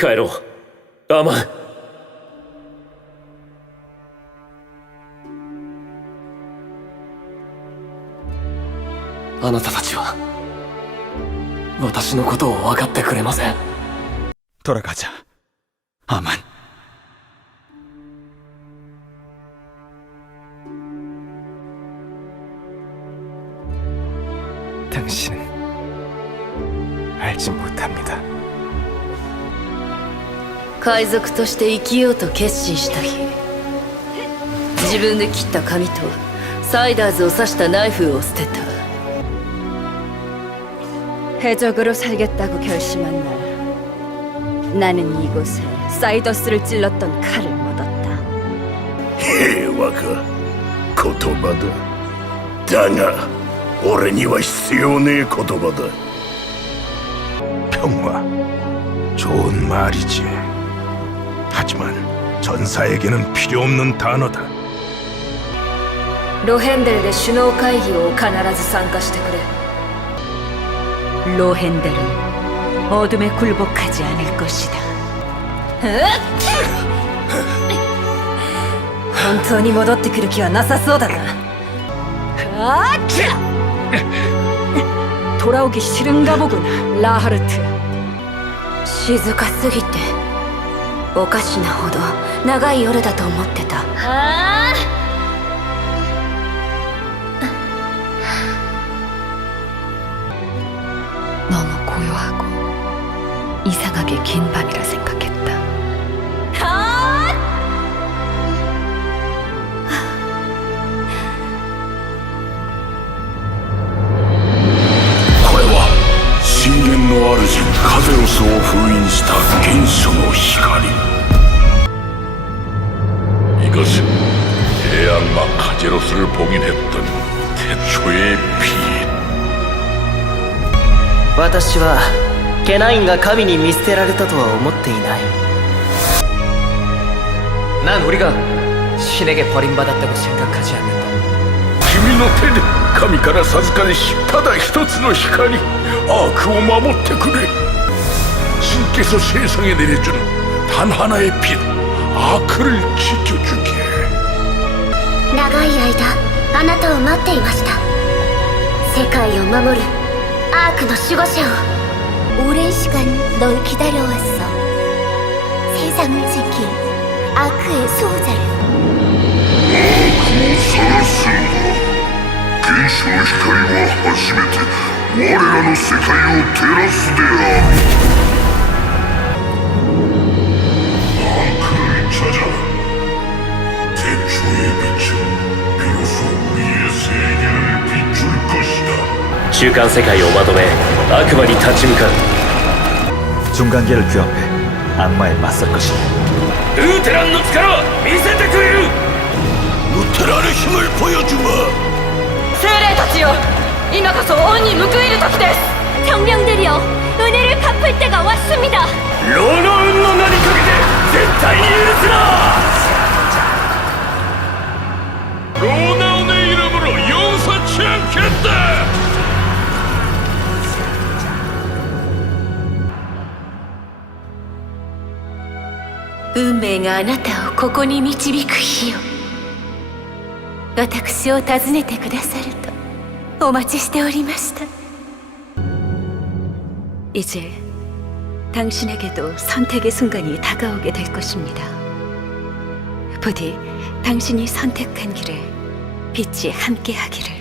帰ろうアマンあなたたちは私のことを分かってくれません 돌아가자. 아만. 당신은 알지 못합니다. 海賊として生きようと決心した日自分で切った髪とサイダーズを刺したナイフを捨てた 해적으로 살겠다고 결심한 날 나는 이곳에 사이더스를 찔렀던 칼을 묻었다 平和か言葉だだが俺には必要ねえ言葉だ 평화. 좋은 말이지. 하지만 전사에게는 필요 없는 단어다. ロヘンデルで首脳会議を必ず参加してくれロヘンデル어둠에 굴복하지 않을 것이다 本当に戻ってくる気はなさそうだなあっちゃ 돌아오기 싫은가 보구나 라하르트 静かすぎて おかしなほど長い夜だと思ってた 너무 고요하고 이상하게 긴 밤이라 생각했다.これは深淵の主カゼロスを封印した原初の光 카제로스를 봉인했던 태초의 빛. 私はケナインが神に見捨てられたとは思っていない 난 우리가 신에게 버림받았다고 생각하지 않는다 君の手で神から授かりしただ一つの光アークを守ってくれ신께서 세상에 내려준 단 하나의 빛 아크를 지켜주게 長い間あなたを待っていました世界を守るアークの守護者を오랜시간널기다려왔어세상을지킬아크의수호자요 探すのだ原初の光は初めて我らの世界を照らすである 것이다 中間世界をまとめ悪魔に立ち向かう 중간계를 규합해 악마에 맞설 것이다. ウーテランの力見せてくれる 우테란의 힘을 보여주마 精霊たちよ今こそ恩に報いる時です 병병들이여 은혜를 갚을 때가 왔습니다 ローノ運の名にかけて絶対に許すな 運命があなたをここに導く日よ私を訪ねてくださるとお待ちしておりました 이제 당신에게도 선택의 순간이 다가오게 될 것입니다. 부디 당신이 선택한 길에 빛이 함께하기를.